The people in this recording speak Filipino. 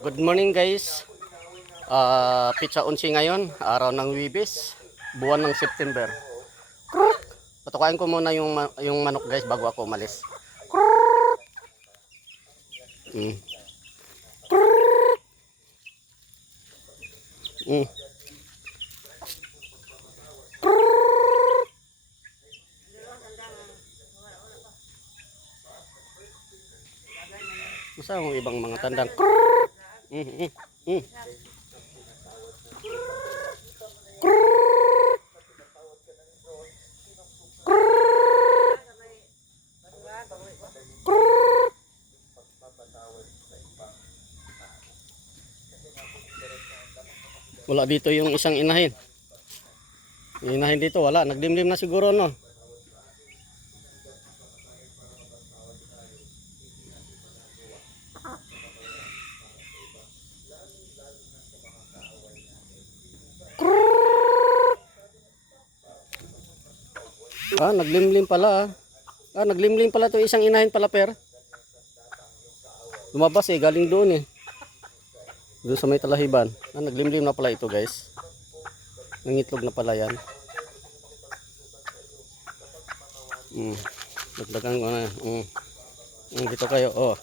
Good morning guys. Pitsa 11 ngayon, araw ng Wibis, buwan ng September. Patukain ko muna yung manok guys bago ako umalis. Mm. Mm. Masa ang ibang mga tandang. Mm. Mm. Wala dito yung isang inahin. Yung inahin dito wala, nagdimdim na siguro no. Naglimlim pala. Naglimlim pala to isang inahin pala per. Lumabas galing doon Doon sa may talahiban. Naglimlim na pala ito guys. Nangitlog na pala yan. Dagdagan ko na. Dito kayo.